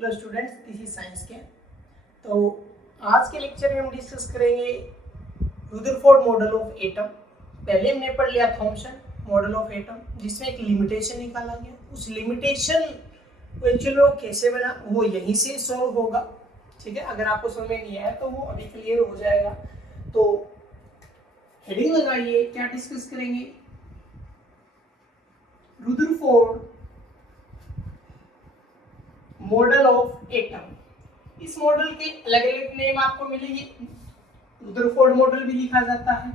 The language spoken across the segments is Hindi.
Hello students, this is science के। तो आज के लेक्चर में हम डिस्कस करेंगे रुदरफोर्ड मॉडल ऑफ एटम। पहले हमने पढ़ लिया थॉमसन मॉडल ऑफ एटम, जिसमें एक लिमिटेशन निकाला गया। उस लिमिटेशन एक्चुअली वो कैसे बना वो यहीं से सॉल्व होगा। ठीक है, अगर आपको समझ में नहीं आया तो वो अभी क्लियर हो जाएगा। तो हेडिंग लगाइए, क्या डिस्कस करेंगे? Rutherford model of atom. इस मॉडल के अलग अलग नेम आपको मिलेंगे। रुदरफोर्ड मॉडल भी लिखा जाता है,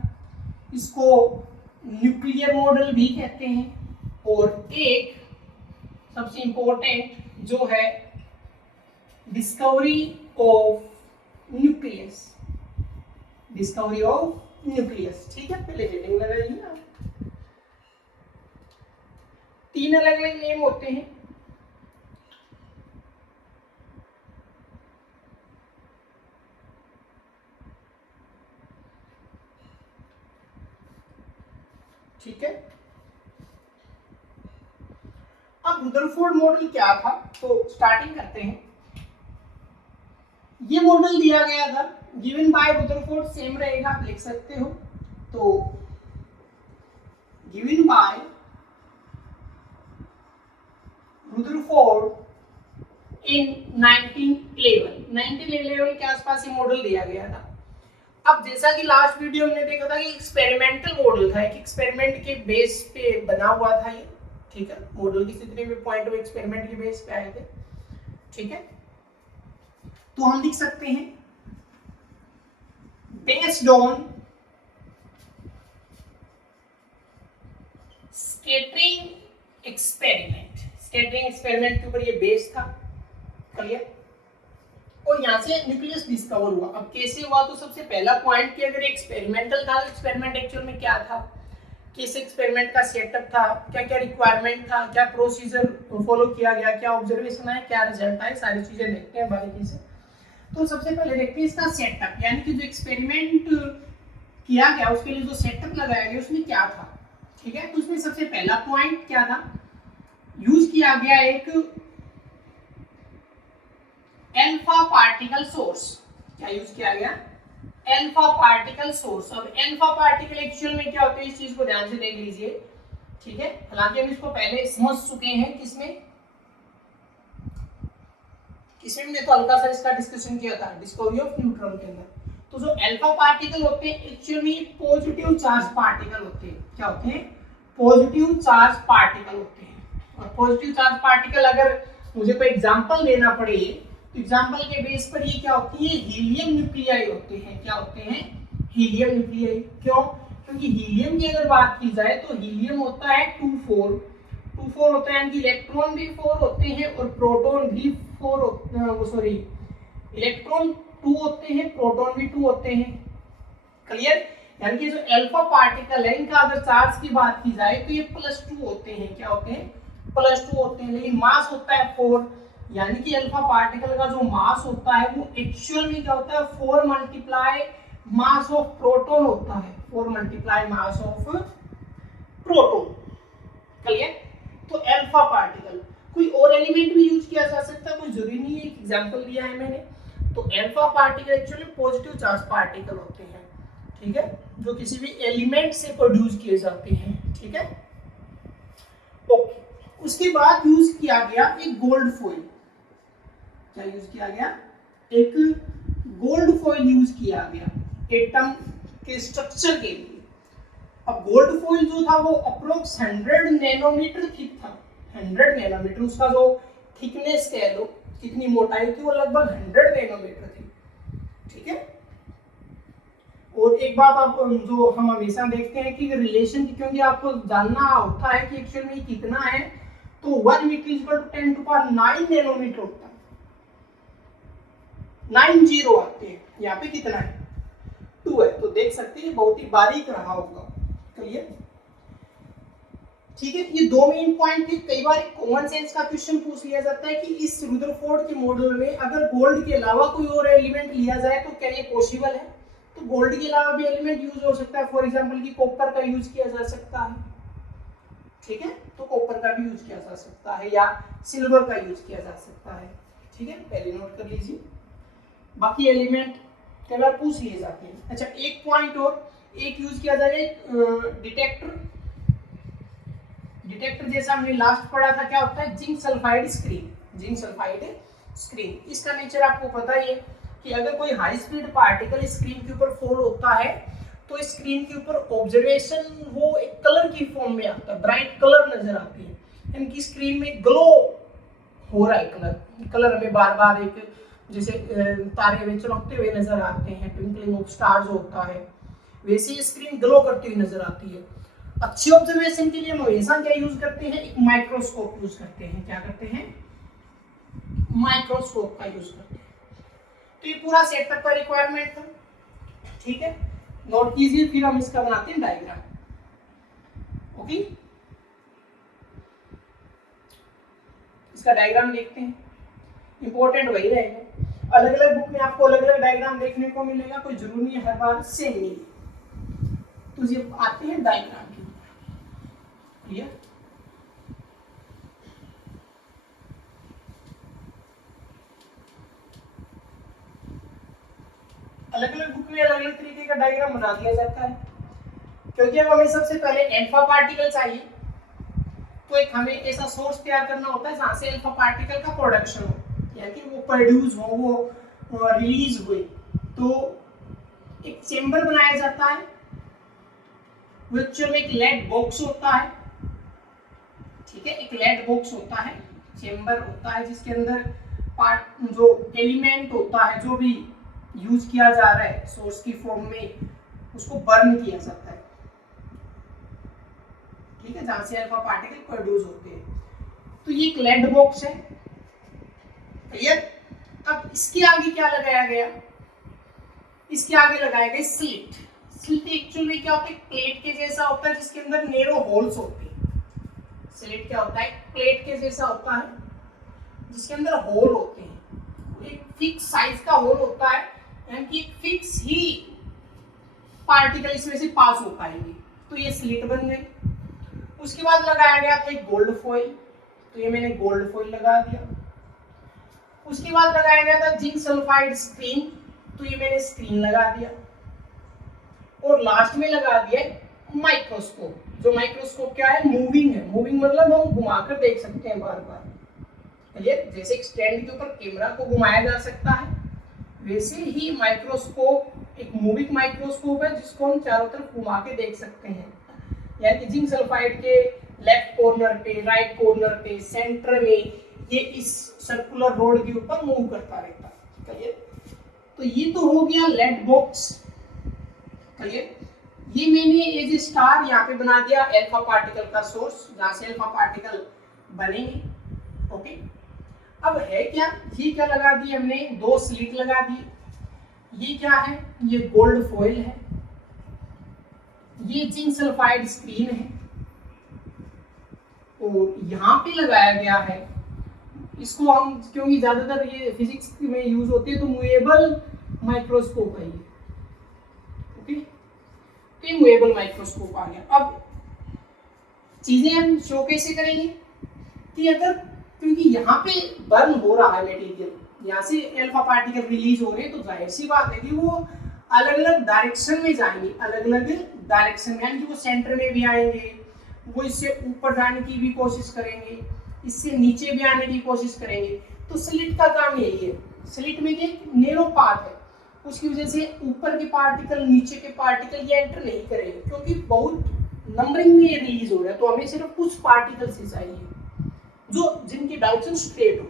इसको न्यूक्लियर मॉडल भी कहते हैं, और एक सबसे इंपॉर्टेंट जो है discovery of nucleus. Discovery of nucleus. ठीक है, पहले हेडिंग लगाइए आप। तीन अलग अलग नेम होते हैं। ठीक है, अब रुदरफोर्ड मॉडल क्या था तो स्टार्टिंग करते हैं। ये मॉडल दिया गया था, गिवन बाय रुदरफोर्ड, सेम रहेगा, आप लिख सकते हो। तो गिवन बाय रुदरफोर्ड इन 1911 के आसपास ये मॉडल दिया गया था। अब जैसा कि लास्ट वीडियो हमने देखा था कि एक्सपेरिमेंटल मॉडल था, एक एक्सपेरिमेंट के बेस पे बना हुआ था ये। ठीक है, मॉडल की जितने भी पॉइंट वो एक्सपेरिमेंट के बेस पे आए थे। ठीक है, तो हम लिख सकते हैं based on scattering experiment. Scattering experiment के ऊपर ये बेस था, क्लियर। और यहाँ से न्यूक्लियस डिस्कवर हुआ। अब कैसे हुआ? तो सबसे पहला पॉइंट कि अगर एक्सपेरिमेंटल था, एक्सपेरिमेंट एक्चुअल में क्या था, किस एक्सपेरिमेंट का सेटअप था, क्या क्या रिक्वायरमेंट था, क्या प्रोसीजर फॉलो किया गया, क्या ऑब्जर्वेशन है, क्या रिजल्ट आए, सारी चीजें देखते हैं बारीकी से। तो सबसे पहले देखते हैं इसका सेटअप, यानी कि जो एक्सपेरिमेंट किया गया उसके लिए जो सेटअप लगाया गया उसमें क्या था। ठीक है, तो उसमें सबसे पहला पॉइंट क्या था, यूज किया गया एक एल्फा पार्टिकल सोर्स। क्या यूज किया गया? Alpha particle source. अब एल्फा पार्टिकल एक्चुअल में क्या होते हैं, इस चीज को ध्यान से देख लीजिए। ठीक है, हालांकि हम इसको पहले समझ चुके हैं, किसमें हमने तो हल्का सा इसका डिस्कशन किया था डिस्कवरी ऑफ न्यूट्रॉन के अंदर। तो जो एल्फा पार्टिकल होते हैं एक्चुअल में पॉजिटिव चार्ज पार्टिकल होते हैं। क्या होते हैं? पॉजिटिव चार्ज पार्टिकल होते हैं। और पॉजिटिव चार्ज पार्टिकल अगर मुझे कोई एग्जांपल देना पड़े तो एग्जांपल के बेस पर ये क्या होती है, हीलियम न्यूक्लियाई होते हैं। क्या होते हैं? Helium nuclei. क्यों? क्योंकि हीलियम की अगर बात की जाए तो हीलियम होता है 2 4 होता है, यानी इलेक्ट्रॉन भी 4 होते हैं और प्रोटॉन भी 4 सॉरी इलेक्ट्रॉन 2 होते हैं, प्रोटॉन भी 2 होते हैं। क्लियर? यानी कि जो अल्फा पार्टिकल है इनका अगर चार्ज की बात की जाए तो ये +2 होते हैं। क्या होते हैं? +2 होते हैं, लेकिन मास होता है 4। यानी कि अल्फा पार्टिकल का जो मास होता है वो एक्चुअल में क्या होता है, 4 मल्टीप्लाई मास ऑफ प्रोटॉन होता है। 4 multiply mass of proton. Clear? तो अल्फा पार्टिकल, कोई और एलिमेंट भी यूज किया जा सकता है, कोई जरूरी नहीं है, एक एग्जांपल दिया है मैंने। तो alpha particle actually positive charge particle होते हैं। ठीक है, जो किसी भी एलिमेंट से प्रोड्यूस किए जाते हैं। ठीक है, ओके। उसके बाद यूज किया गया एक गोल्ड फॉइल। क्या यूज किया गया? एक गोल्ड फॉइल यूज किया गया एटम के स्ट्रक्चर के लिए। अब गोल्ड फॉइल जो था वो अप्रोक्स 100 नैनोमीटर थिक था। 100 नैनोमीटर, उसका जो थिकनेस कह लो, कितनी मोटाई थी, वो लगभग 100 नैनोमीटर थी। ठीक है, और एक बात आप जो हम हमेशा देखते हैं कि रिलेशन, क्योंकि आपको जानना होता है कि एक्चुअल में कितना है, तो 1 मीटर इक्वल टू 10⁹ नैनोमीटर होता है। 90 आते हैं, यहाँ पे कितना है? 2 है। तो देख सकते हैं बहुत ही बारीक रहा होगा। क्लियर? ठीक है, ये 2 मेन पॉइंट थे। कई बार कॉमन सेंस का क्वेश्चन पूछ लिया जाता है कि इस रुदरफोर्ड के मॉडल में अगर गोल्ड के अलावा कोई और एलिमेंट लिया जाए तो क्या ये पॉसिबल है? तो गोल्ड के अलावा भी एलिमेंट यूज हो सकता है। फॉर एग्जांपल कि कॉपर का यूज किया जा सकता है। ठीक है, तो कॉपर का भी यूज किया जा सकता है, या सिल्वर का यूज किया जा सकता है। ठीक है, पहले नोट कर लीजिए। बाकी एलिमेंट कई बार पूछ लिए जाते हैं। अच्छा, एक पॉइंट और, एक यूज किया जाएगा डिटेक्टर। डिटेक्टर जैसा हमने लास्ट पढ़ा था, क्या होता है, zinc sulphide screen. Zinc sulphide screen, इसका नेचर आपको पता ही है कि अगर कोई हाई स्पीड पार्टिकल स्क्रीन के ऊपर फॉल होता है तो स्क्रीन के ऊपर ऑब्जर्वेशन वो एक कलर की फॉर्म में आता है, ब्राइट कलर नजर आती है, यानी कि स्क्रीन में ग्लो हो रहा है कलर। कलर हमें बार बार एक जैसे तारे में चमकते हुए नजर आते हैं, ट्विंकलिंग ऑफ स्टार्स होता है, वैसे ही स्क्रीन ग्लो करती हुई नजर आती है। अच्छी ऑब्जर्वेशन के लिए हम हमेशा क्या यूज करते हैं, एक माइक्रोस्कोप यूज करते हैं। क्या करते हैं, माइक्रोस्कोप का यूज करते हैं। तो ये पूरा सेटअप का रिक्वायरमेंट था, ठीक है, नोट कीजिए, फिर हम इसका बनाते हैं डायग्राम। ओके, इसका डायग्राम देखते हैं, इंपॉर्टेंट वही रहेगा। अलग अलग बुक में आपको अलग अलग डायग्राम देखने को मिलेगा, कोई जरूरी नहीं हर बार सेम नहीं, तो ये आते हैं डायग्राम की। क्लियर, अलग अलग बुक में अलग अलग तरीके का डायग्राम बना दिया जाता है, क्योंकि अब हमें सबसे पहले अल्फा पार्टिकल चाहिए। तो एक हमें ऐसा सोर्स तैयार करना होता है जहां से अल्फा पार्टिकल का प्रोडक्शन हो, यानी कि वो प्रोड्यूस हो, वो रिलीज हुए। तो एक चेंबर बनाया जाता है, वो एक्चुअल में एक लेड बॉक्स होता है, ठीक है, एक लेड बॉक्स होता है, चेंबर होता है जिसके अंदर पार्ट जो एलिमेंट होता है, जो भी यूज किया जा रहा है सोर्स की फॉर्म में, उसको बर्न किया जाता है, ठीक है, जहां से अल्फा पार्टिकल प्रोड्यूस होते हैं। तो ये एक लेड बॉक्स है, क्लियर। अब इसके आगे क्या लगाया गया, इसके आगे लगाया गया स्लिट। स्लिट एक्चुअल में क्या होता है, प्लेट के जैसा होता है जिसके अंदर नैरो होल्स होते हैं। स्लिट क्या होता है, प्लेट के जैसा होता है जिसके अंदर होल होते हैं, एक फिक्स साइज का होल होता है, यानी कि एक फिक्स ही पार्टिकल इसमें से पास हो पाएंगे। तो ये स्लिट बन गई। उसके बाद लगाया गया था एक गोल्ड फॉइल, तो ये मैंने गोल्ड फॉइल लगा दिया। उसके बाद लगाया गया था जिंक सल्फाइड स्क्रीन, तो ये मैंने स्क्रीन लगा दिया। और लास्ट में लगा दिया माइक्रोस्कोप। जो माइक्रोस्कोप क्या है, मूविंग है। मूविंग मतलब हम घुमाकर देख सकते हैं बार बार, क्लियर। जैसे एक स्टैंड के ऊपर कैमरा को घुमाया जा सकता है, वैसे ही माइक्रोस्कोप एक मूविंग माइक्रोस्कोप है जिसको हम चारों तरफ घुमा के देख सकते हैं। यानी कि जिंक सल्फाइड के लेफ्ट कॉर्नर पे, राइट कॉर्नर पे, सेंटर में ये इस सर्कुलर रोड के ऊपर मूव करता रहता है, क्लियर। तो ये तो हो गया लेड बॉक्स, क्लियर। ये मैंने एज ए स्टार यहाँ पे बना दिया अल्फा पार्टिकल का सोर्स, जहां से अल्फा पार्टिकल बनेंगे। ओके, अब है क्या, ये क्या लगा दी हमने, दो स्लिट लगा दी। ये क्या है, ये गोल्ड फॉइल है, ये जिंक सल्फाइड स्क्रीन है, और यहाँ पे लगाया गया है, इसको हम क्योंकि ज्यादातर ये फिजिक्स में यूज होती है तो मूवेबल माइक्रोस्कोप है ये, ओके। तो ये मूवेबल माइक्रोस्कोप आ गया। अब चीजें हम शो कैसे करेंगे कि अगर, क्योंकि यहाँ पे बर्न हो रहा है मटेरियल, यहाँ से अल्फा पार्टिकल रिलीज हो रहे हैं, तो जाहिर सी बात है कि वो अलग अलग डायरेक्शन में जाएंगे, अलग अलग डायरेक्शन में, यानी कि वो सेंटर में भी आएंगे, वो इससे ऊपर जाने की भी कोशिश करेंगे, इससे नीचे भी आने की कोशिश करेंगे। तो स्लिट का काम यही है, स्लिट में एक नैरो पाथ है, उसकी वजह से ऊपर के पार्टिकल नीचे के पार्टिकल ये एंटर नहीं करेंगे, क्योंकि बहुत नंबरिंग में ये रिलीज हो रहा है, तो हमें सिर्फ कुछ पार्टिकल से चाहिए जो जिनकी डायरेक्शन स्ट्रेट हो,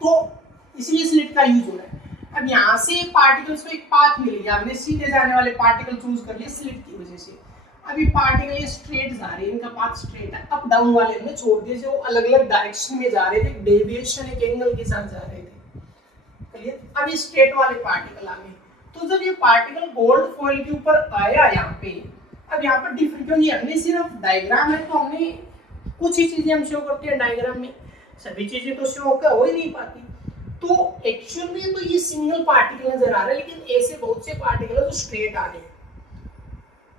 तो इसलिए स्लिट का यूज हो रहा है। अब यहाँ से पार्टिकल्स को एक पाथ मिल गया, हमने सीधे जाने वाले पार्टिकल चूज कर लिए स्लिट की वजह से। अभी पार्टिकल ये स्ट्रेट जा रहे हैं, इनका पाथ स्ट्रेट है, अप डाउन वाले हमने छोड़ दिए जो अलग अलग डायरेक्शन में जा रहे थे, डेविएशन एक एंगल के साथ जा रहे थे, क्लियर। अब ये स्ट्रेट वाले पार्टिकल आ गए। तो जब ये पार्टिकल गोल्ड फॉइल के ऊपर आया यहाँ पे, अब यहाँ पर डिफरेंट, क्योंकि हमने सिर्फ डायग्राम है तो हमने कुछ ही चीजें हम शो करते हैं डायग्राम में, सभी चीजें तो शो हो ही नहीं पाती। तो एक्चुअल में तो ये सिंगल पार्टिकल नजर आ रहा है, लेकिन ऐसे बहुत से पार्टिकल है जो स्ट्रेट आ रहे हैं।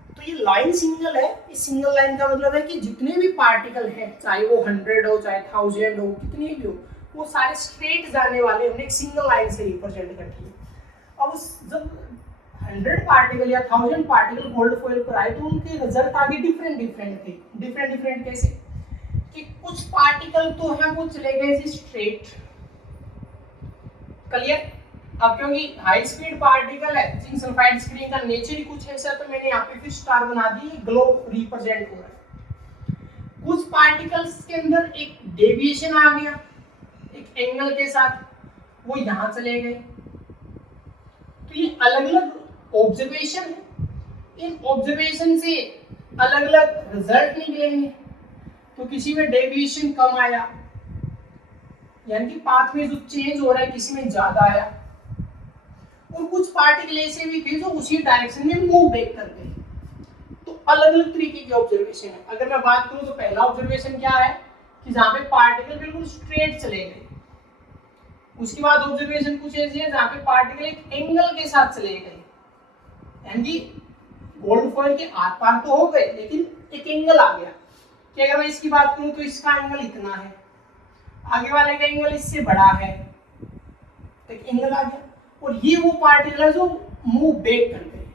तो ये लाइन सिंगल है, इस सिंगल लाइन का मतलब है कि जितने भी पार्टिकल हैं, चाहे वो 100 हो चाहे 1000 हो, कितने भी हो, वो सारे स्ट्रेट जाने वाले हमने एक सिंगल लाइन से रिप्रेजेंट कर दिए। अब जब 100 पार्टिकल या 1000 पार्टिकल गोल्ड फॉइल पर आए तो उनके रिजल्ट आगे डिफरेंट डिफरेंट थे। डिफरेंट डिफरेंट कैसे कि कुछ पार्टिकल तो है वो चले गए जी स्ट्रेट, क्लियर। अब क्योंकि हाई स्पीड पार्टिकल है, जिंक सल्फाइड स्क्रीन का नेचर ही कुछ ऐसा, तो मैंने यहाँ पे फिर स्टार बना दी, ग्लो रिप्रेजेंट हो रहा है। कुछ पार्टिकल्स के अंदर एक डेविएशन आ गया एक एंगल के साथ, वो यहां चले गए। तो ये अलग अलग ऑब्जर्वेशन है, इन ऑब्जर्वेशन से अलग अलग रिजल्ट निकलेंगे। तो किसी में डेविएशन कम आया, यानी कि पाथ में जो चेंज हो रहा है किसी में ज्यादा आया, और कुछ पार्टिकल ऐसे भी थे जो उसी डायरेक्शन में मूव बैक कर गए। तो अलग अलग तरीके के ऑब्जर्वेशन है। अगर मैं बात करूं तो पहला ऑब्जर्वेशन क्या है कि जहां पे पार्टिकल बिल्कुल स्ट्रेट चले गए। उसके बाद ऑब्जर्वेशन कुछ ऐसी है जहां पे पार्टिकल एक एंगल के साथ चले गए, यानी कि गोल्ड फॉइल के आर पार तो हो गए लेकिन एक एंगल आ गया कि अगर मैं इसकी बात करूं तो इसका एंगल इतना है, आगे वाले का एंगल इससे बड़ा है, तो एक एंगल आ गया। और ये वो पार्टिकल है जो मूव बैक कर गए,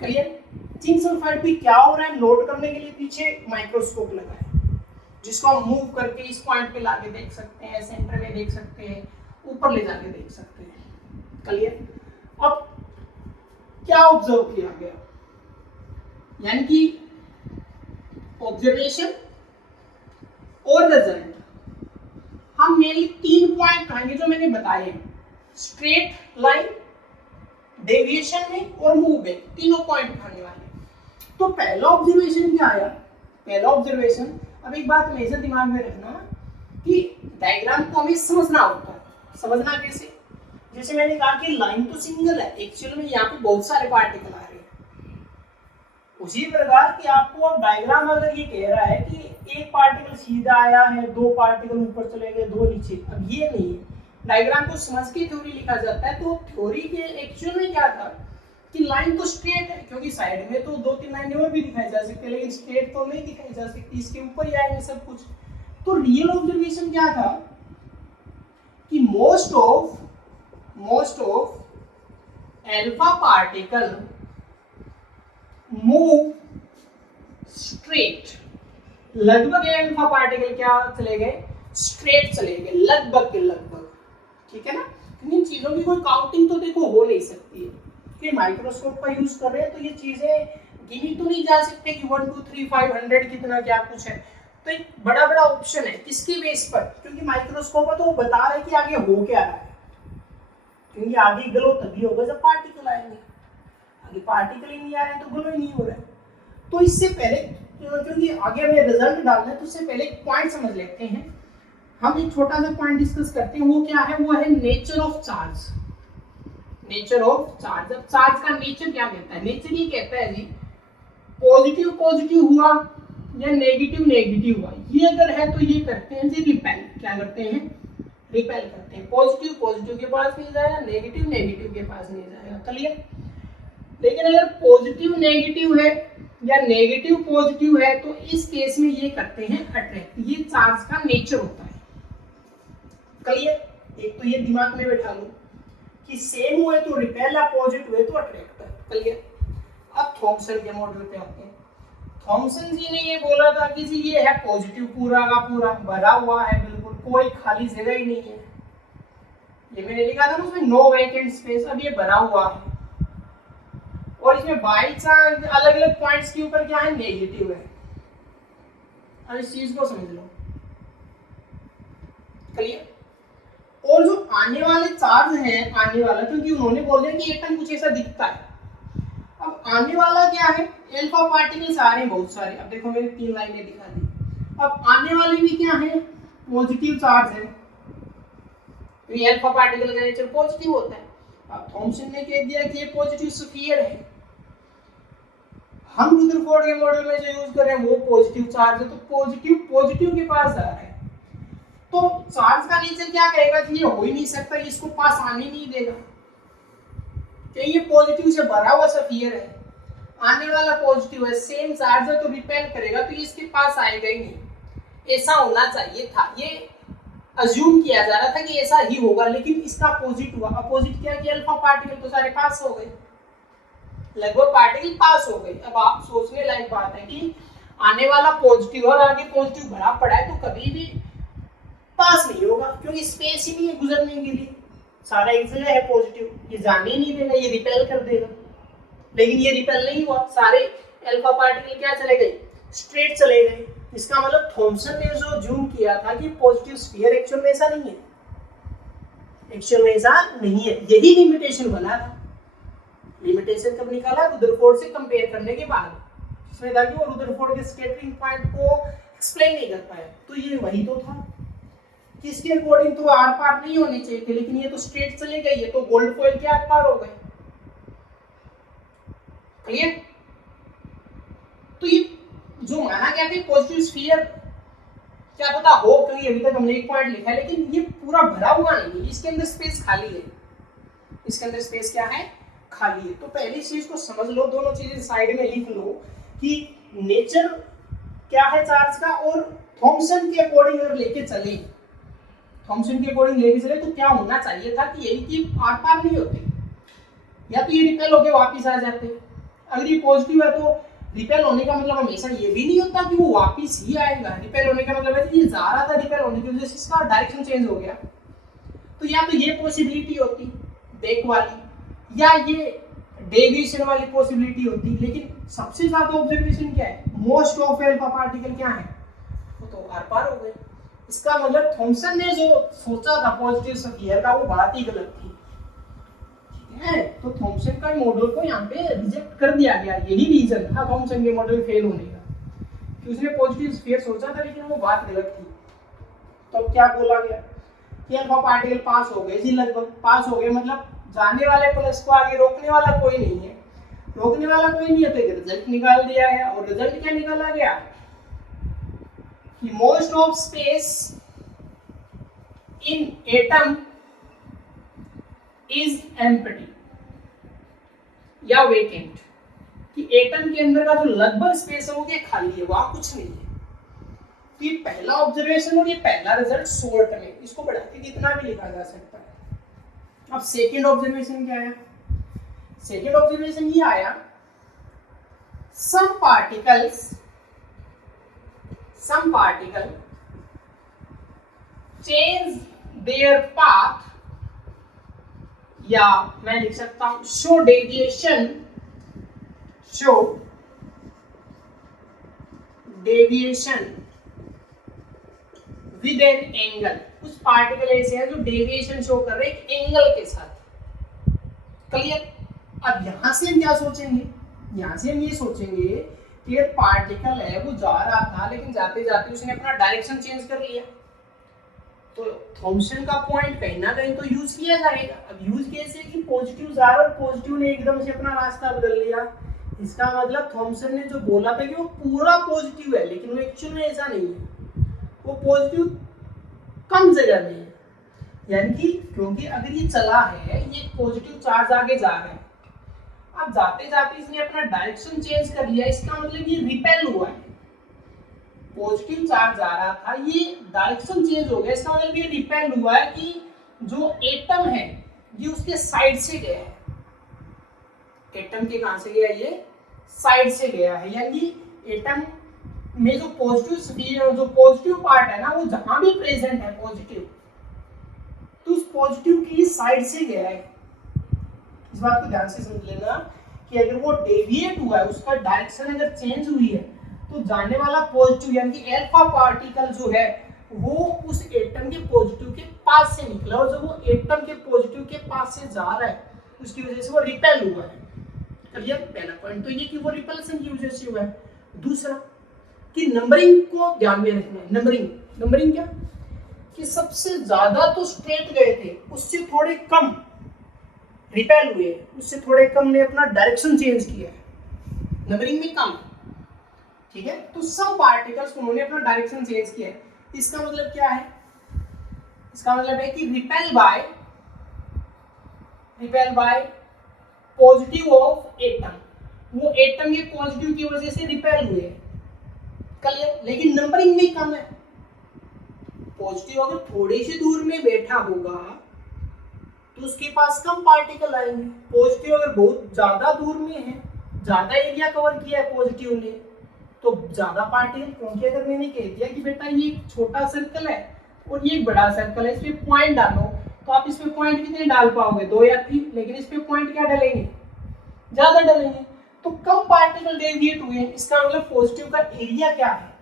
क्लियर। जिंक सल्फाइड भी क्या हो रहा है नोट करने के लिए पीछे माइक्रोस्कोप लगा है, जिसको हम मूव करके इस पॉइंट पे लाके देख सकते हैं, सेंटर में देख सकते हैं, ऊपर ले जाके देख सकते हैं, क्लियर। अब क्या ऑब्जर्व किया गया, यानी कि ऑब्जर्वेशन और रिजल्ट हम मेनली 3 पॉइंट कहेंगे जो मैंने बताए, स्ट्रेट लाइन, डेविएशन में और मूव बैक, तीनों पॉइंट उठाने वाले। तो पहला ऑब्जर्वेशन क्या आया, पहला ऑब्जर्वेशन, अब एक बात हमेशा दिमाग में रखना कि डायग्राम को हमें समझना होता है। समझना कैसे, जैसे मैंने कहा कि लाइन तो सिंगल है, एक्चुअल में यहाँ पे बहुत सारे पार्टिकल आ रहे हैं। उसी प्रकार कि आपको अब डायग्राम अगर ये कह रहा है कि एक पार्टिकल सीधा आया है, 2 पार्टिकल ऊपर चले गए, 2 नीचे, अब ये नहीं है। डायग्राम को समझ के थ्योरी लिखा जाता है। तो थ्योरी के एक्चुअल में क्या था कि लाइन तो स्ट्रेट है, क्योंकि साइड में तो 2-3 लाइनें और भी दिखाई जा सकती है, लेकिन स्ट्रेट तो नहीं दिखाई जा सकती, इसके ऊपर ही आएंगे सब कुछ। तो रियल ऑब्जर्वेशन क्या था कि most of alpha particle move straight. लगभग अल्फा पार्टिकल क्या चले गए, स्ट्रेट चले गए, लगभग के लगभग, ठीक है ना। इन चीजों की कोई काउंटिंग तो देखो हो नहीं सकती है, कि माइक्रोस्कोप का यूज कर रहे हैं तो ये चीजें गिनी तो नहीं जा सकते कि 1 2 3 500 कितना क्या कुछ है। तो एक बड़ा बड़ा ऑप्शन है, किसके बेस पर, क्योंकि माइक्रोस्कोप है तो वो बता रहा है कि आगे हो क्या रहा है, क्योंकि आगे ग्लो तभी होगा जब पार्टिकल आएंगे, आगे पार्टिकल ही नहीं आ रहे तो ग्लो ही नहीं हो रहा है। तो इससे पहले, क्योंकि आगे हमें रिजल्ट डालना है, तो इससे पहले एक पॉइंट समझ लेते हैं। हम एक छोटा सा पॉइंट डिस्कस करते हैं, वो क्या है, वो है nature of charge. Nature of charge, अब चार्ज का नेचर क्या कहता है, नेचर ये कहता है जी पॉजिटिव पॉजिटिव हुआ या नेगेटिव नेगेटिव हुआ, ये अगर है तो ये करते हैं जी रिपेल, क्या करते हैं, रिपेल करते हैं। पॉजिटिव पॉजिटिव के पास नहीं जाएगा, नेगेटिव नेगेटिव के पास नहीं जाएगा, क्लियर। लेकिन अगर पॉजिटिव नेगेटिव है या नेगेटिव पॉजिटिव है तो इस केस में ये करते हैं अट्रैक्ट, ये चार्ज का नेचर होता है, क्लियर। एक तो ये दिमाग में बैठा लो कि सेम हुए तो रिपेल, पॉजिटिव हुए तो अट्रैक्टर, क्लियर। अब थॉमसन के मॉडल पे आते हैं। थॉमसन जी ने ये बोला था कि जी ये है पॉजिटिव, पूरा का पूरा भरा हुआ है, बिल्कुल कोई खाली जगह ही नहीं है। ये मैंने लिखा था ना उसमें नो वैकेंट स्पेस, अब ये भरा हुआ है। और इसमें बाई चांस अलग अलग पॉइंट्स के ऊपर क्या है, नेगेटिव है। अब इस चीज को समझ लो, क्लियर। और जो आने वाले चार्ज हैं, आने वाला, क्योंकि उन्होंने बोल दिया कि एटम कुछ ऐसा दिखता है। अब आने वाला क्या है, अल्फा पार्टिकल्स आ रहे हैं बहुत सारे। अब देखो मैंने 3 लाइनें दिखा दी। अब आने वाले भी क्या है, पॉजिटिव चार्ज है, तो ये अल्फा पार्टिकल का नेचर पॉजिटिव होता है। अब थॉमसन ने कह दिया कि ये पॉजिटिव स्फीयर है। हम रुदरफोर्ड के मॉडल में जो यूज कर रहे हैं वो पॉजिटिव चार्ज है, तो पॉजिटिव पॉजिटिव के पास आ रहा है। तो चार्ज का नेचर क्या कहेगा कि ये हो ही नहीं सकता, इसको पास आने नहीं देगा, कि ये पॉजिटिव से भरा हुआ स्फीयर है, आने वाला पॉजिटिव है, सेम चार्ज है तो रिपेल करेगा, तो इसके पास आएगा ही नहीं। ऐसा होना चाहिए था, ये अज्यूम किया जा रहा था कि ऐसा ही होगा, लेकिन इसका अपोजिट हुआ। अपोजिट क्या कि अल्फा पार्टिकल तो सारे पास हो गए, लगभग पार्टिकल पास हो गए। अब आप सोचने लायक बात है कि आने वाला पॉजिटिव और आगे पॉजिटिव भरा पड़ा है, तो कभी भी पास नहीं होगा, क्योंकि स्पेस ही नहीं है गुजरने के लिए। सारा एक जगह है पॉजिटिव, ये जाने ही नहीं देगा, ये रिपेल कर देगा। लेकिन ये रिपेल नहीं हुआ, सारे अल्फा पार्टिकल क्या चले गए, स्ट्रेट चले गए। इसका मतलब थॉमसन ने जो जूम किया था कि पॉजिटिव स्फीयर, एक्चुअल में ऐसा नहीं है, एक्चुअल में ऐसा नहीं है। यही लिमिटेशन बना था। लिमिटेशन कब निकाला, रुदरफोर्ड से कंपेयर करने के बाद, इसमें था कि वो रुदरफोर्ड के स्कैटरिंग पॉइंट को एक्सप्लेन नहीं कर पाया। तो ये वही तो था कि इसके अकॉर्डिंग तो आर पार नहीं होने चाहिए थे, लेकिन ये तो स्ट्रेट चले गए, ये तो गोल्ड फॉइल के आर पार हो गए। क्लियर? तो ये जो माना गया था पॉजिटिव स्फीयर, क्या पता हो, क्योंकि अभी तक हमने एक पॉइंट लिखा है, लेकिन ये पूरा भरा हुआ नहीं है, इसके अंदर स्पेस खाली है। इसके अंदर स्पेस क्या है, खाली है। तो पहली चीज को समझ लो, दोनों चीजें साइड में लिख लो कि नेचर क्या है चार्ज का, और थॉमसन के अकॉर्डिंग अगर लेके चले, थॉमसन के अकॉर्डिंग लेके चले तो क्या होना चाहिए था कि यही कि आर पार नहीं होते, या तो ये रिपेल होके वापस आ जाते। अगर ये पॉजिटिव है तो रिपेल होने का मतलब हमेशा ये भी नहीं होता कि वो वापस ही आएगा। रिपेल होने का मतलब है कि ये जा रहा था, रिपेल होने की वजह से इसका डायरेक्शन चेंज हो गया। तो या तो ये पॉसिबिलिटी होती बैक वाली, या ये डेविएशन वाली पॉसिबिलिटी होती। लेकिन सबसे ज्यादा ऑब्जर्वेशन क्या है, मोस्ट ऑफ अल्फा पार्टिकल क्या है, वो तो आर पार हो गए। इसका मतलब थॉमसन ने जो सोचा था पॉजिटिव स्फीयर का, वो बात ही गलत थी। है तो थॉमसन का मॉडल को यहाँ पे रिजेक्ट कर दिया गया। यही रीजन था थॉमसन के मॉडल फेल होने का, कि उसने पॉजिटिव स्फीयर सोचा था, लेकिन वो बात गलत थी। तो क्या बोला गया कि अल्फा पार्टिकल पास हो गए जी, लगभग पास हो गए, मतलब जाने वाले प्लस को आगे रोकने वाला कोई नहीं है। रोकने वाला कोई नहीं है तो रिजल्ट निकाल दिया गया। और रिजल्ट क्या निकाला गया कि most of space in atom is empty या वेकेंट, कि एटम के अंदर का जो लगभग स्पेस है वो क्या खाली है, वहां कुछ नहीं है। तो ये पहला ऑब्जर्वेशन और ये पहला रिजल्ट शॉर्ट में, इसको बढ़ा के कितना भी लिखा जा सकता है। अब सेकेंड ऑब्जर्वेशन क्या आया, सेकेंड ऑब्जर्वेशन ये आया, some particle change their path, या मैं लिख सकता हूं show deviation with an angle। कुछ पार्टिकल ऐसे हैं जो डेविएशन शो कर रहे हैं एंगल के साथ। क्लियर? अब यहां से हम क्या सोचेंगे, यहां से हम ये सोचेंगे कि एक पार्टिकल है, वो जा रहा था, लेकिन जाते जाते उसने अपना डायरेक्शन चेंज कर लिया। तो थॉमसन का पॉइंट कहीं ना कहीं तो यूज किया जाएगा। अब यूज कैसे कि पॉजिटिव जा रहा है और पॉजिटिव ने एकदम से अपना रास्ता बदल लिया। इसका मतलब थॉमसन ने जो बोला था कि वो पूरा पॉजिटिव है, लेकिन वो एक्चुअल में ऐसा नहीं है, वो पॉजिटिव कम जगह में है। यानी कि क्योंकि अगर ये चला है, ये पॉजिटिव चार्ज आगे जा रहा है, अब जाते जाते इसने अपना डायरेक्शन चेंज कर लिया, इसका मतलब ये रिपेल हुआ है। पॉजिटिव चार्ज आ रहा था, ये डायरेक्शन चेंज हो गया, इसका मतलब ये रिपेल हुआ है कि जो एटम है ये उसके साइड से गया है। एटम के कहां से गया, ये साइड से गया है। यानी एटम में जो पॉजिटिव स्फीयर, जो पॉजिटिव पार्ट है ना, वो जहां भी प्रेजेंट है पॉजिटिव, तो उस पॉजिटिव की साइड से गया है। इस बात को ध्यान से समझ लेना कि अगर वो डेविएट हुआ है, उसका डायरेक्शन अगर चेंज हुई है, तो जाने वाला पॉजिटिव यानी कि अल्फा पार्टिकल जो है वो उस एटम के पॉजिटिव के पास से निकला, और जब वो एटम के पॉजिटिव के पास से जा रहा है, उसकी वजह से वो रिपेल हुआ है। क्लियर? पहला पॉइंट तो ये कि वो रिपल्सन की वजह से हुआ है। दूसरा कि नंबरिंग को ध्यान में रखना है। नंबरिंग क्या कि सबसे ज्यादा तो स्ट्रेट गए थे, उससे थोड़े कम रिपेल हुए, उससे थोड़े कम ने अपना डायरेक्शन चेंज किया है, नंबरिंग में कम। ठीक है? तो सब पार्टिकल्स उन्होंने अपना डायरेक्शन चेंज किया है। इसका मतलब क्या है, इसका मतलब है कि repel by positive of atom, वो एटम के पॉजिटिव की वजह से रिपेल हुए। क्लियर? लेकिन नंबरिंग में कम है, पॉजिटिव अगर थोड़ी सी दूर में बैठा होगा तो उसके पास कम पार्टिकल आएंगे। पॉजिटिव अगर बहुत ज्यादा दूर में है, ज्यादा एरिया कवर किया है पॉजिटिव ने, तो ज्यादा पार्टिकल। क्योंकि अगर मैंने कह दिया कि बेटा ये छोटा सर्कल है और ये बड़ा सर्कल है, इस पे पॉइंट डालो, तो आप इस पे पॉइंट कितने डाल पाओगे, 2 या 3, लेकिन इस पे पॉइंट क्या डालेंगे, ज्यादा डालेंगे, तो कम पार्टिकल डेविएट हुए। इसका मतलब पॉजिटिव का एरिया क्या है,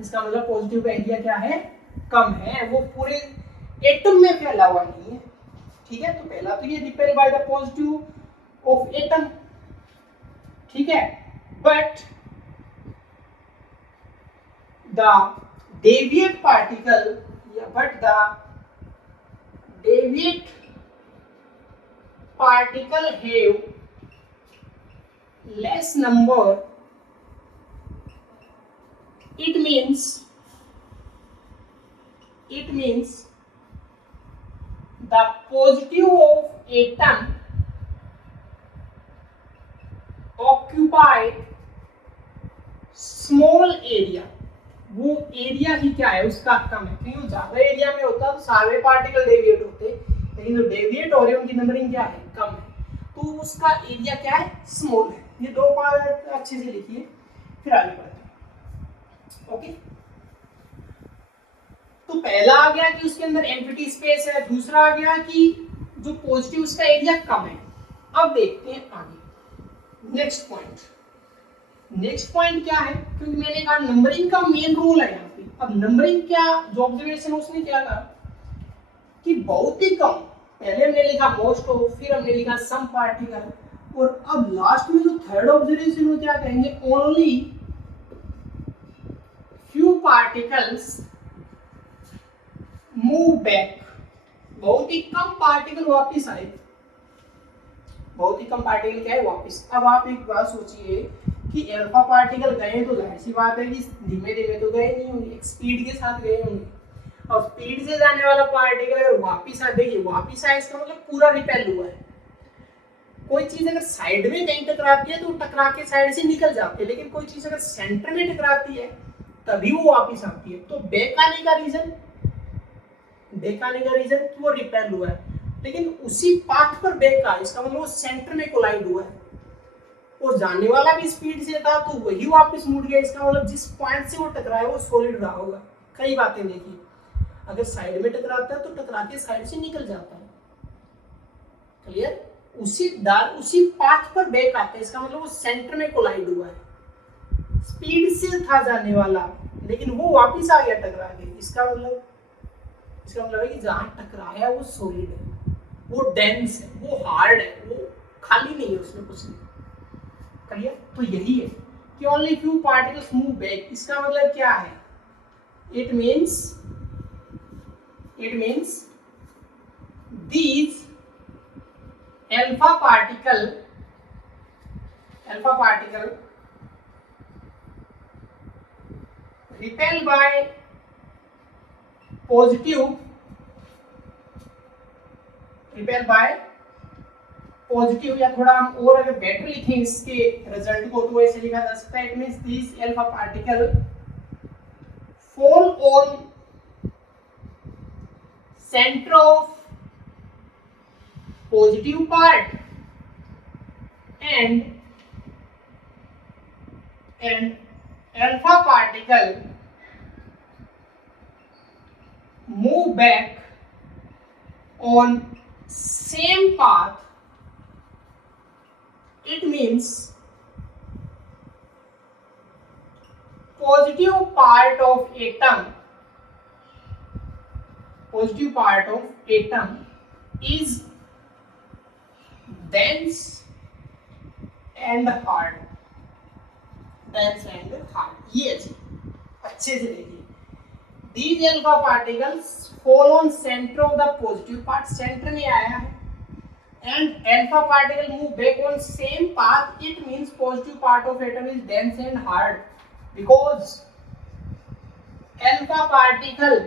इसका मतलब पॉजिटिव का एरिया क्या है, कम है, वो पूरे एटम में फैला हुआ नहीं है। ठीक है, तो पहला तो ये repel by the positive of atom, ठीक है, but the deviate particle, but the deviate particle have less number. It means the positive of atom occupy small area. वो एरिया ही क्या है उसका कम है, क्योंकि वो ज्यादा एरिया में होता तो सारे पार्टिकल डेविएट होते, लेकिन जो डेविएट हो रहे हैं उनकी नंबरिंग क्या है, कम है, तो उसका एरिया क्या है, स्मॉल है। ये दो पार्ट अच्छे से लिखिए, फिर आगे बढ़ते हैं। ओके, तो पहला आ गया कि उसके अंदर एम्प्टी स्पेस है, दूसरा आ गया कि जो पॉजिटिव उसका एरिया कम है। अब देखते हैं आगे नेक्स्ट पॉइंट। नेक्स्ट पॉइंट क्या है, क्योंकि मैंने कहा नंबरिंग का मेन रोल है यहाँ पे। अब नंबरिंग क्या, जो ऑब्जर्वेशन उसने क्या कहा कि बहुत ही कम, पहले हमने लिखा मोस्ट ऑफ, फिर हमने लिखा सम पार्टिकल, और अब लास्ट में जो थर्ड ऑब्जर्वेशन वो क्या कहेंगे, only few particles move back, बहुत ही कम पार्टिकल वापस आए, बहुत ही कम पार्टिकल क्या है वापस। अब आप एक बात सोचिए कि अल्फा पार्टिकल गए तो जाहिर सी बात है कि धीमे धीमे तो गए नहीं होंगे, एक स्पीड के साथ गए होंगे। और स्पीड से जाने वाला पार्टिकल अगर वापस आ, देखिए वापस आए इसका मतलब पूरा रिपेल हुआ है। कोई चीज अगर साइड में कहीं टकराती है तो टकरा के साइड से निकल जाती है, लेकिन कोई चीज अगर सेंटर में टकराती है तभी वो वापस आती है। तो बैक आने का रीजन कि वो रिपेल हुआ है, लेकिन उसी पाथ पर बैक आया, इसका मतलब वो सेंटर में कोलाइड हुआ है, और जाने वाला भी स्पीड से था तो वही वापस मुड़ गया। इसका मतलब जिस पॉइंट से वो टकराया वो सॉलिड रहा होगा। कई बातें देखिए, अगर साइड में टकराता है तो टकरा के साइड से निकल जाता है, क्लियर, उसी पाथ पर बैक आता है, इसका मतलब वो सेंटर में कोलाइड हुआ है, स्पीड से था जाने वाला लेकिन वो वापस आ गया टकरा के। इसका मतलब है कि जहां टकराया वो सॉलिड है, वो डेंस है, वो हार्ड है, वो खाली नहीं है, उसमें कुछ नहीं, क्लियर। तो यही है कि only few particles move back. इसका मतलब क्या है, it means these alpha particle repel by positive या थोड़ा हम और अगर बेटर लिखें इसके रिजल्ट को तो ऐसे लिखा जा सकता है, it means these alpha particle fall on center of positive part and alpha particle move back on same path. It means positive part of atom is dense and hard. ये अच्छे से देखिए, these alpha particles fall on center of the positive part, center में आया है, and alpha particle move back on same path. It means positive part of atom is dense and hard because alpha particle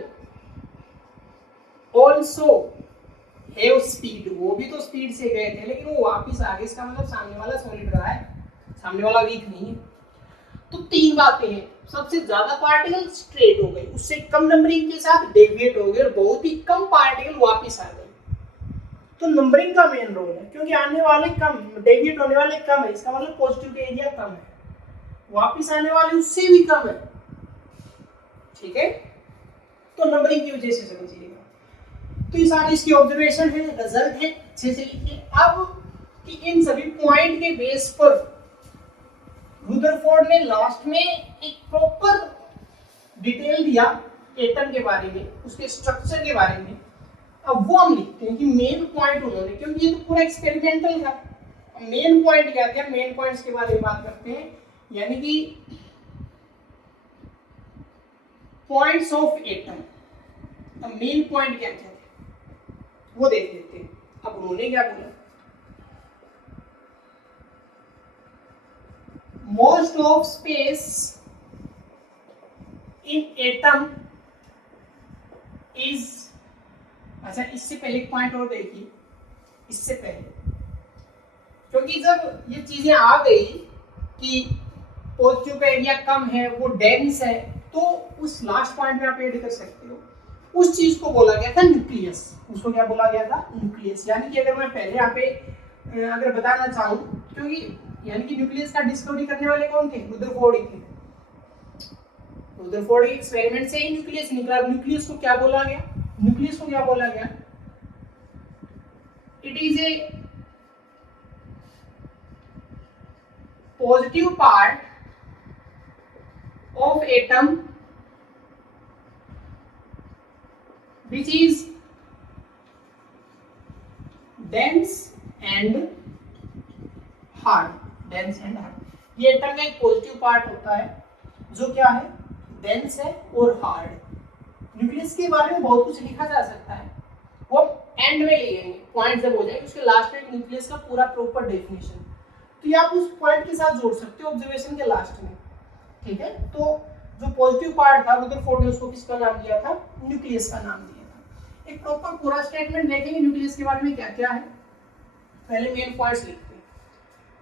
also have speed. वो भी तो स्पीड से गए थे लेकिन वो वापस आ गए, इसका मतलब सामने वाला सॉलिड रहा है, सामने वाला वीक नहीं है। तो तीन बातें हैं, सबसे ज्यादा पार्टिकल स्ट्रेट हो गए, उससे कम नंबरिंग के साथ डेविएट हो गए और बहुत ही कम पार्टिकल वापस आ गए। तो नंबरिंग का मेन रोल है, क्योंकि आने वाले कम, डेविएट होने वाले कम है, इसका मतलब पॉजिटिव का एरिया कम है, वापस आने वाले उससे भी कम है। ठीक है, तो नंबरिंग की वजह से समझिएगा। तो ये सारी इसकी ऑब्जर्वेशन है, रिजल्ट है, अच्छे से लिखिए। अब कि इन सभी पॉइंट के बेस पर रुदरफोर्ड ने लास्ट में एक प्रॉपर डिटेल दिया एटम के बारे में, उसके स्ट्रक्चर के बारे में। अब वो हम लिखते हैं कि मेन पॉइंट उन्होंने, क्योंकि ये तो पूरा एक्सपेरिमेंटल था, मेन पॉइंट क्या थे, मेन पॉइंट्स के बारे में बात करते हैं, यानी कि पॉइंट्स ऑफ एटम। अब मेन पॉइंट क्या क्या थे वो देख लेते हैं। अब उन्होंने क्या बोला, most of space in atom is, अच्छा इससे पहले एक पॉइंट और देखिए, इससे पहले, क्योंकि जब ये चीजें आ गई कि पॉजिटिव का एरिया कम है, वो डेंस है, तो उस लास्ट पॉइंट में आप ऐड कर सकते हो, उस चीज को बोला गया था न्यूक्लियस। उसको क्या बोला गया था, न्यूक्लियस। यानी कि अगर मैं पहले यहाँ पे अगर बताना चाहूँ, क्योंकि यानी कि न्यूक्लियस का डिस्कवरी करने वाले कौन थे, रुदरफोर्ड ही थे। रुदरफोर्ड के एक्सपेरिमेंट से ही न्यूक्लियस निकला। न्यूक्लियस को क्या बोला गया, न्यूक्लियस को क्या बोला गया, it is a positive part of atom which is dense and hard, dense and hard। ये एटम का एक पॉजिटिव पार्ट होता है जो क्या है, डेंस है और हार्ड। न्यूक्लियस के बारे में बहुत कुछ लिखा जा सकता है, वो एंड में लेंगे, पॉइंट जब हो जाएंगे उसके लास्ट में न्यूक्लियस का पूरा प्रॉपर डेफिनेशन, तो ये आप उस पॉइंट के साथ जोड़ सकते हो ऑब्जर्वेशन के लास्ट में। ठीक है, तो जो पॉजिटिव पार्ट था रुदरफोर्ड ने उसको किसका नाम दिया था, न्यूक्लियस का नाम दिया था। एक प्रॉपर पूरा स्टेटमेंट देखेंगे न्यूक्लियस के बारे में क्या क्या है। पहले मेन पॉइंट्स लिखते हैं।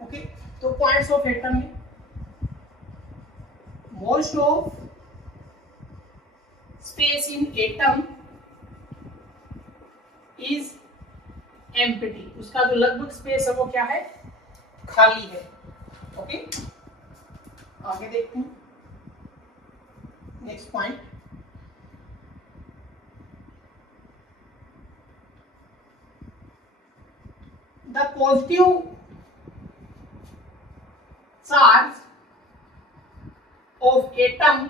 ओके, तो पॉइंट्स ऑफ एटम में most of space in atom is empty. उसका जो लगभग स्पेस है वो क्या है, खाली है। ओके, आगे देखते हैं next point. The positive charge of atom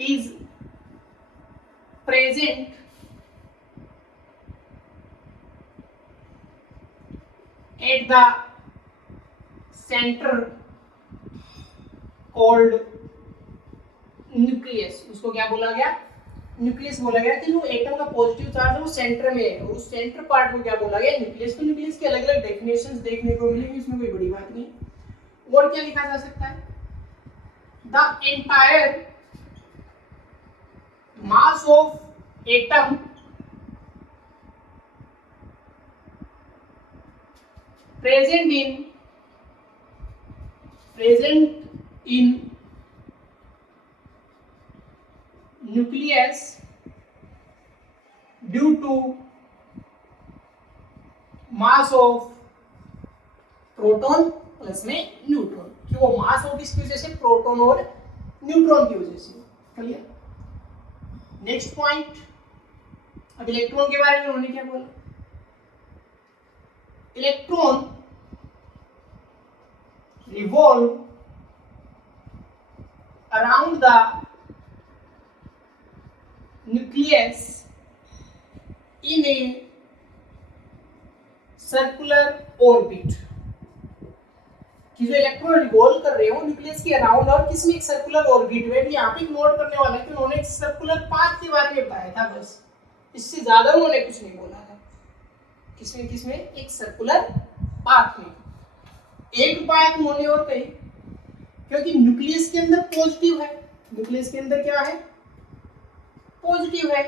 is present at the centre called nucleus. उसको क्या बोला गया, न्यूक्लियस बोला गया कि जो एटम का पॉजिटिव चार्ज है वो सेंटर में है, और उस सेंटर पार्ट को क्या बोला गया, न्यूक्लियस। तो न्यूक्लियस के अलग अलग डेफिनेशंस देखने को मिलेंगे, इसमें कोई बड़ी बात नहीं। और क्या लिखा जा सकता है, the entire mass of atom present in nucleus due to mass of proton plus में न्यूट्रॉन, कि वो मास हो किसकी वजह से, प्रोटॉन और न्यूट्रॉन की वजह से। क्लियर। नेक्स्ट पॉइंट, अब इलेक्ट्रॉन के बारे में उन्होंने क्या बोला, electron revolve around the nucleus in a circular orbit। कि जो इलेक्ट्रॉन रिवॉल्व कर रहे हो न्यूक्लियस के अराउंड और किसमें, एक सर्कुलर ऑर्बिट में। भी यहाँ पे नोट करने वाला है कि उन्होंने एक सर्कुलर पाथ के बारे में बताया था, बस इससे ज्यादा उन्होंने कुछ नहीं बोला था। किसमें एक सर्कुलर पाथ में। एक बात उन्होंने और कही, क्योंकि न्यूक्लियस के अंदर पॉजिटिव है, न्यूक्लियस के अंदर क्या है, पॉजिटिव है,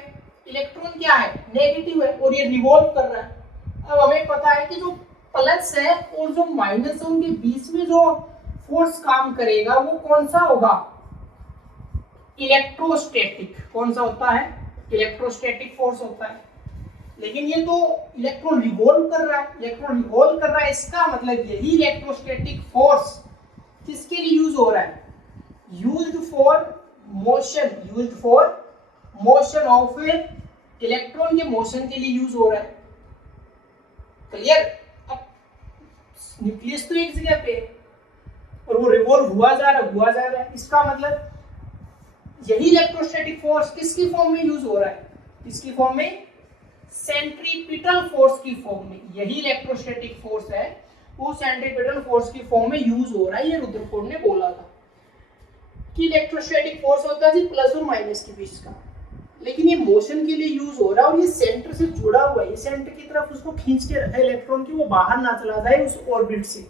इलेक्ट्रॉन क्या है, नेगेटिव है, और ये रिवॉल्व कर रहा है। अब हमें पता है कि जो प्लस है और जो माइनस है उनके बीच में जो फोर्स काम करेगा वो कौन सा होगा, इलेक्ट्रोस्टैटिक। कौन सा होता है, इलेक्ट्रोस्टैटिक फोर्स होता है। लेकिन ये तो इलेक्ट्रॉन रिवॉल्व कर रहा है, इलेक्ट्रॉन रिवॉल्व कर रहा है, इसका मतलब यही इलेक्ट्रोस्टैटिक फोर्स किसके लिए यूज हो रहा है, used for motion of electron के मोशन के लिए यूज हो रहा है। क्लियर। अब न्यूक्लियस तो एक जगह पे है और वो रिवॉल्व हुआ जा रहा है, इसका मतलब यही इलेक्ट्रोस्टैटिक फोर्स किसकी फॉर्म में यूज हो रहा है, किसकी फॉर्म में, सेंट्रीपिटल फोर्स की फॉर्म में। यही इलेक्ट्रोस्टैटिक फोर्स है वो सेंट्रीपिटल फोर्स की फॉर्म में यूज हो रहा है। ये रुदरफोर्ड ने बोला था कि इलेक्ट्रोस्टैटिक फोर्स होता है जी प्लस और माइनस के बीच का, लेकिन ये मोशन के लिए यूज हो रहा है और ये सेंटर से जुड़ा हुआ है, ये सेंटर की तरफ उसको खींच के रखा है इलेक्ट्रॉन की, वो बाहर ना चला जाए उस ऑर्बिट से।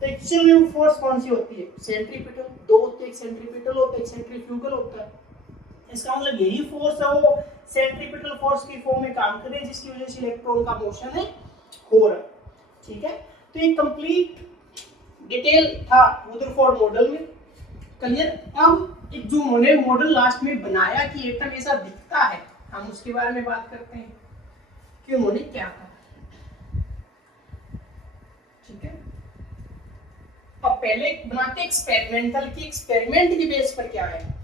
तो एक्चुअल में वो फोर्स कौन सी होती है, सेंट्रीपिटल। दो होते हैं, एक सेंट्रीपिटल होता है, एक सेंट्रीफ्यूगल होता है। इसका मतलब यही फोर्स है वो सेंट्रीपिटल फोर्स की फॉर्म में काम कर रही है, जिसकी वजह से इलेक्ट्रॉन का मोशन है हो रहा है। ठीक है, तो ये कंप्लीट डिटेल था रुदरफोर्ड मॉडल में। क्लियर। अब एक जो उन्होंने मॉडल लास्ट में बनाया कि एटम ऐसा दिखता है, हम उसके बारे में बात करते हैं कि उन्होंने क्या कहा। ठीक है, अब पहले बनाते एक्सपेरिमेंटल की, एक्सपेरिमेंट की बेस पर क्या है।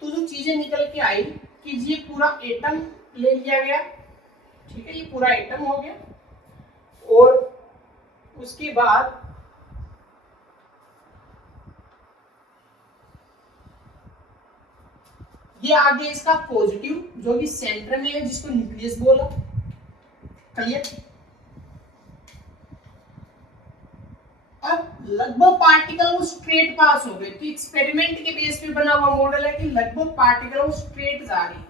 तो जो चीजें निकल के आई कि ये पूरा एटम ले लिया गया, ठीक है, ये पूरा एटम हो गया, और उसके बाद ये आगे इसका पॉजिटिव जो कि सेंटर में है, जिसको न्यूक्लियस बोला। क्लियर। अब लगभग पार्टिकल वो स्ट्रेट पास हो गए, तो एक्सपेरिमेंट के बेस पे बना हुआ मॉडल है कि लगभग पार्टिकल वो स्ट्रेट जा रही है।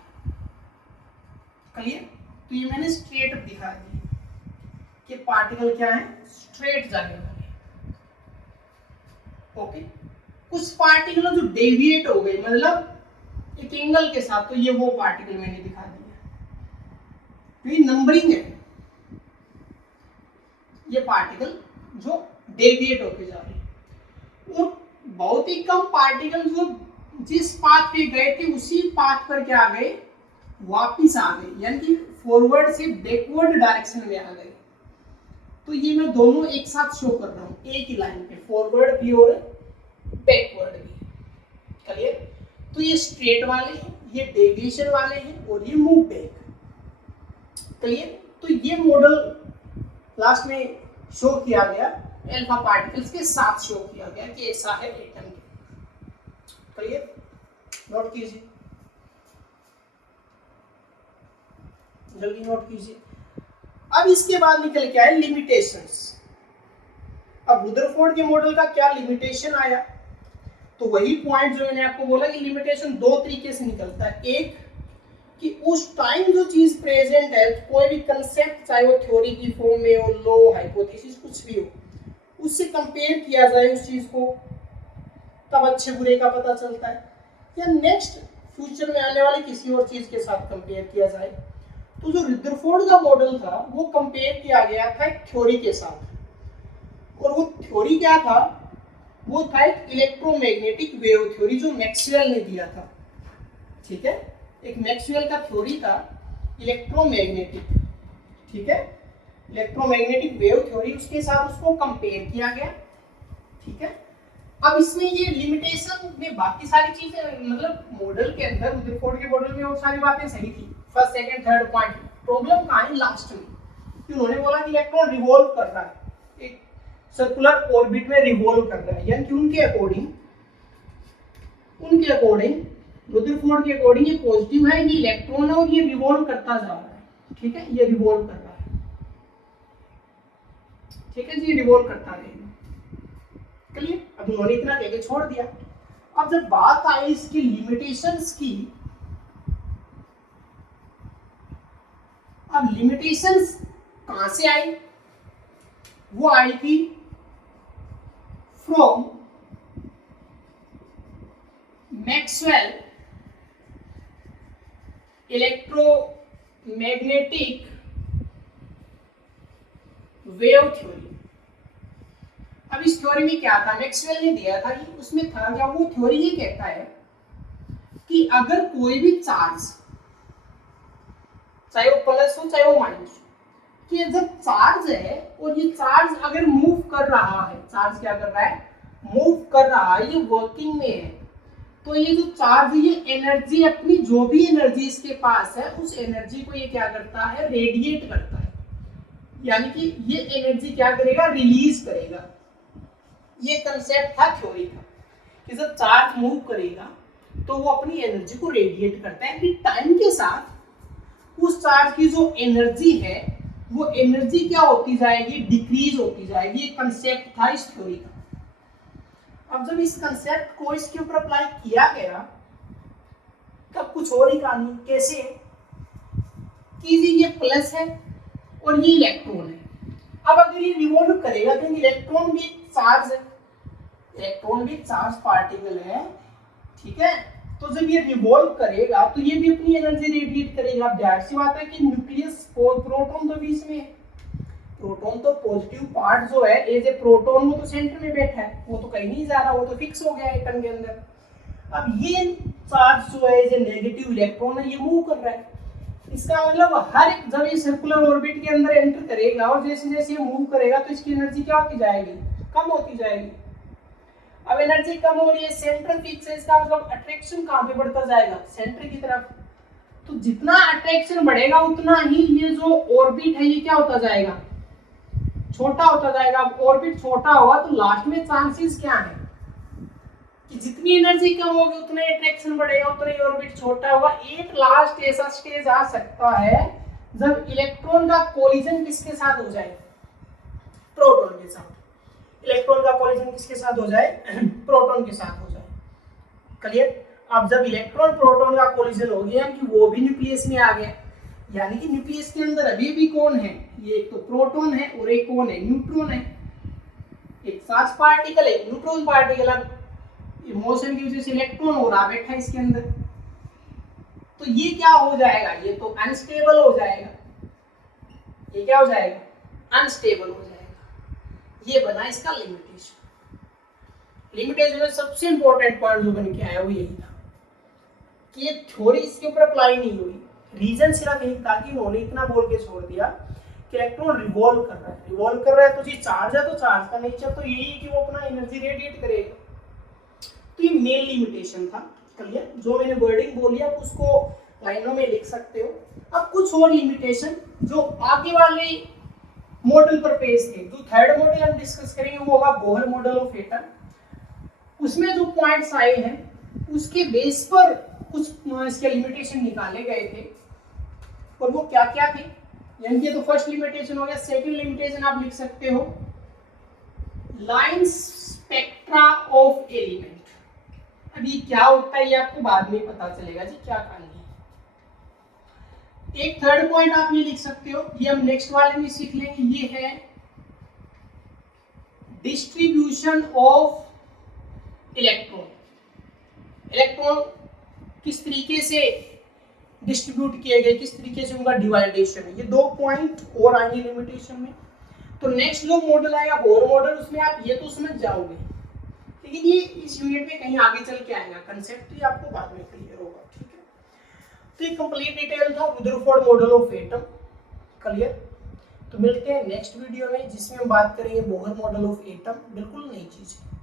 क्लियर। तो ये मैंने स्ट्रेट दिखा दिया कि पार्टिकल क्या है, स्ट्रेट जाने वाले। ओके। कुछ पार्टिकल जो डेविएट हो गए, मतलब एक एंगल के साथ, तो ये वो पार्टिकल मैंने दिखा दिया। तो ये नंबरिंग है, ये पार्टिकल जो डेविएट होके जा रहे हैं, और बहुत ही कम पार्टिकल जो जिस पाथ पे गए थे उसी पाथ पर क्या आ गए, वापिस आ गए, यानी कि फॉरवर्ड से बैकवर्ड डायरेक्शन में आ गए। तो ये मैं दोनों एक साथ शो कर रहा हूं एक ही लाइन पे, फॉरवर्ड भी और बैकवर्ड भी। क्लियर। तो ये स्ट्रेट वाले हैं, ये डेविएशन वाले हैं, और ये मूव बैक। क्लियर। तो ये मॉडल लास्ट में शो किया गया, अल्फा पार्टिकल्स के साथ शो किया गया कि ऐसा है एटम के। क्लियर। नोट कीजिए, जल्दी नोट कीजिए। अब इसके बाद निकल के आए लिमिटेशंस। अब रुदरफोर्ड के मॉडल का क्या लिमिटेशन आया, तो वही पॉइंट जो मैंने आपको बोला कि लिमिटेशन दो तरीके से निकलता है। एक कि उस टाइम जो चीज प्रेजेंट है, कोई भी कंसेप्ट, चाहे वो थ्योरी की फॉर्म में हो, लो, हाइपोथेसिस, कुछ भी हो, उससे कंपेयर किया जाए उस चीज को, तब अच्छे बुरे का पता चलता है। या नेक्स्ट फ्यूचर में आने वाले किसी और चीज के साथ कंपेयर किया जाए। तो जो रुदरफोर्ड का मॉडल था वो कंपेयर किया गया था एक थ्योरी के साथ, और वो थ्योरी क्या था, वो था एक इलेक्ट्रोमैग्नेटिक वेव थ्योरी जो मैक्सवेल ने दिया था। ठीक है, एक मैक्सवेल का थ्योरी था इलेक्ट्रोमैग्नेटिक। ठीक है, इलेक्ट्रोमैग्नेटिक वेव थ्योरी, उसके साथ उसको कंपेयर किया गया। ठीक है, अब इसमें ये लिमिटेशन में बाकी सारी चीजें, मतलब मॉडल के अंदर रुदरफोर्ड के मॉडल में वो सारी बातें सही थी, first second third point. Problem कहाँ है, लास्ट में। उन्होंने बोला कि इलेक्ट्रॉन रिवॉल्व कर रहा है, एक सर्कुलर ऑर्बिट में रिवॉल्व कर रहा है, यानी कि उनके अकॉर्डिंग रुदरफोर्ड के अकॉर्डिंग ये पॉजिटिव है, ये इलेक्ट्रॉन है और ये रिवॉल्व करता जा रहा है। ठीक है, ये रिवॉल्व कर रहा है। ठीक है जी, रिवॉल्व करता रहेगा। क्लियर। अब उन्होंने इतना कह के छोड़ दिया। अब जब बात आई इसकी लिमिटेशंस की, अब लिमिटेशंस कहां से आई, वो आई थी from Maxwell electromagnetic wave theory. अब इस थ्योरी में क्या था, मैक्सवेल ने दिया था, उसमें था क्या, वो थ्योरी ये कहता है कि अगर कोई भी चार्ज, चाहे वो प्लस हो चाहे वो माइनस हो, कि जब चार्ज है और ये चार्ज अगर मूव कर रहा है, चार्ज क्या कर रहा है, मूव कर रहा है, ये वर्किंग में है, तो ये जो चार्ज, ये एनर्जी, अपनी जो भी एनर्जी इसके पास है, उस एनर्जी को ये क्या करता है, रेडिएट करता है, यानी कि ये एनर्जी क्या करेगा, रिलीज करेगा। ये कंसेप्ट था थ्योरी का कि जब चार्ज मूव करेगा तो वो अपनी एनर्जी को रेडिएट करता है, कि टाइम के साथ उस चार्ज की जो एनर्जी है वो एनर्जी क्या होती जाएगी, डिक्रीज होती जाएगी। ये कंसेप्ट था इस थ्योरी का। अब जब इस कंसेप्ट को इसके ऊपर अप्लाई किया गया तब कुछ और ही कहानी। कैसे, कि ये प्लस है और ये इलेक्ट्रॉन है। अब अगर ये रिवॉल्व करेगा तो इलेक्ट्रॉन भी चार्ज है, इलेक्ट्रॉन भी चार्ज पार्टिकल है, ठीक है। तो जब ये रिवॉल्व करेगा तो ये भी अपनी एनर्जी रेडिएट करेगा। जाहिर सी बात है कि न्यूक्लियस, प्रोटॉन तो बीच में है, प्रोटॉन तो पॉजिटिव पार्ट जो है एज ए प्रोटॉन, वो तो सेंटर में बैठा है, वो तो कहीं नहीं जा रहा, वो तो फिक्स हो गया एटम के अंदर। अब ये चार्ज जो है, जो नेगेटिव इलेक्ट्रॉन है, ये मूव कर रहा है। इसका मतलब हर एक, जब ये सर्कुलर ऑर्बिट के अंदर एंटर करेगा और जैसे जैसे ये मूव करेगा तो इसकी एनर्जी क्या होती जाएगी, कम होती जाएगी। अब एनर्जी कम हो रही है, सेंटर फिक्स है, इसका मतलब अट्रैक्शन कहां पे बढ़ता जाएगा, सेंटर की तरफ। तो जितना अट्रैक्शन बढ़ेगा उतना ही ये जो ऑर्बिट है ये क्या होता जाएगा, छोटा होता जाएगा। अब ऑर्बिट छोटा होगा तो लास्ट में चांसेस क्या है कि जितनी एनर्जी कम होगी उतना अट्रैक्शन बढ़ेगा, उतना ही ऑर्बिट छोटा होगा। एक लास्ट ऐसा स्टेज आ सकता है जब इलेक्ट्रॉन का कोलिजन किसके साथ हो जाए, प्रोटॉन के साथ। इलेक्ट्रॉन का कोलिजन किसके साथ हो जाए, प्रोटॉन के साथ हो जाए। क्लियर। अब जब इलेक्ट्रॉन प्रोटॉन का कोलिजन हो गया कि वो भी न्यूक्लियस में आ गया, यानी कि न्यूक्लियस के अंदर अभी भी कौन है, ये एक तो प्रोटॉन है और एक कौन है, न्यूट्रॉन है। एक चार्ज पार्टिकल है, न्यूट्रॉन पार्टिकल। अब मोशन की वजह से इलेक्ट्रॉन हो रहा बैठा इसके अंदर, तो ये क्या हो जाएगा, ये तो अनस्टेबल हो जाएगा। ये क्या हो जाएगा, अनस्टेबल हो जाएगा। ये बना इसका लिमिटेशन। लिमिटेशन में सबसे इंपॉर्टेंट पॉइंट जो बन के आया वो यही था कि ये थ्योरी इसके ऊपर अप्लाई नहीं हुई। रीजन सिर्फ यही था कि उन्होंने इतना बोल के छोड़ दिया कि इलेक्ट्रॉन रिवॉल्व कर रहा है, रिवॉल्व कर रहा है तो ये चार्ज है, तो चार्ज का नेचर तो यही है कि वो अपना एनर्जी रेडिएट करेगा। तो ये मेन लिमिटेशन था। क्लियर। जो मैंने वर्डिंग बोली आप उसको लाइनों में लिख सकते हो। अब कुछ और लिमिटेशन जो आगे वाले मॉडल पर पेश थे, जो थर्ड मॉडल हम डिस्कस करेंगे वो होगा बोहर मॉडल ऑफ एटम। उसमें जो पॉइंट्स आए हैं उसके बेस पर कुछ इसके लिमिटेशन निकाले गए थे, और वो क्या क्या थे, यानी कि तो फर्स्ट लिमिटेशन हो गया। सेकंड लिमिटेशन आप लिख सकते हो लाइन स्पेक्ट्रा ऑफ एलिमेंट। अब ये क्या होता है ये आपको बाद में पता चलेगा जी क्या कहानी है। एक थर्ड पॉइंट आप ये लिख सकते हो, ये हम नेक्स्ट वाले में सीख लेंगे, ये है डिस्ट्रीब्यूशन ऑफ इलेक्ट्रॉन। इलेक्ट्रॉन किस तरीके से डिस्ट्रीब्यूट किए गए, किस तरीके से उनका डिवाइडेशन है, ये दो पॉइंट और आएंगे लिमिटेशन में। तो नेक्स्ट जो मॉडल आएगा बोहर मॉडल, उसमें आप ये तो समझ जाओगे, लेकिन ये इस यूनिट में कहीं आगे चल के आएगा, कंसेप्ट ही आपको बाद में क्लियर होगा। ठीक है। तो ये कंप्लीट डिटेल था Rutherford model of atom. Clear. तो मिलते हैं नेक्स्ट वीडियो में जिसमें हम बात करेंगे बोहर मॉडल ऑफ एटम, बिल्कुल नई चीज है।